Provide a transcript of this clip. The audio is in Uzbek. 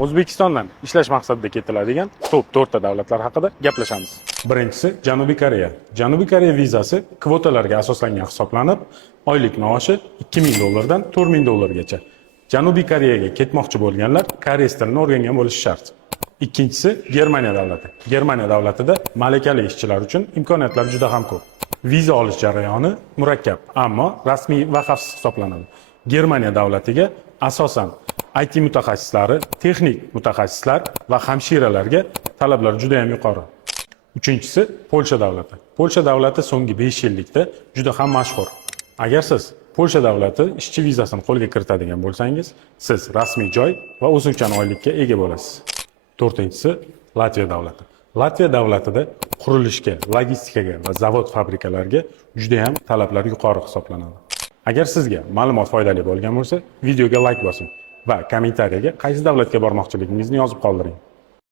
O'zbekistondan ishlash maqsadida ketiladigan top 4 ta davlatlar haqida gaplashamiz. Birinchisi Janubiy Koreya. Janubiy Koreya vizasi kvotalarga asoslangan hisoblanib, oylik maoshi $2000 dan $4000 gacha. Janubiy Koreyaga ketmoqchi bo'lganlar koreys tilini o'rgangan bo'lishi shart. Ikkinchisi Germaniya davlati. Germaniya davlatida malakali ishchilar uchun imkoniyatlar juda ham ko'p. Viza olish jarayoni murakkab, ammo rasmiy va xavfsiz hisoblanadi. Germaniya davlatiga asosan IT mutaxassislari, texnik mutaxassislar va hamshiralarga talablar juda ham yuqori. Uchinchisi Polsha davlati. Polsha davlati so'nggi 5 yillikda juda ham mashhur. Agar siz Polsha davlati ishchi vizasini qo'lga kiritadigan bo'lsangiz, siz rasmiy joy va o'simchan oylikka ega bo'lasiz. To'rtinchisi Latviya davlati. Latviya davlatida qurilishga, logistikaga va zavod fabrikalarga juda ham talablar yuqori hisoblanadi. Agar sizga ma'lumot foydali bo'lgan bo'lsa, videoga like bosing va kommentariyaga qaysi davlatga bormoqchiligingizni yozib qoldiring.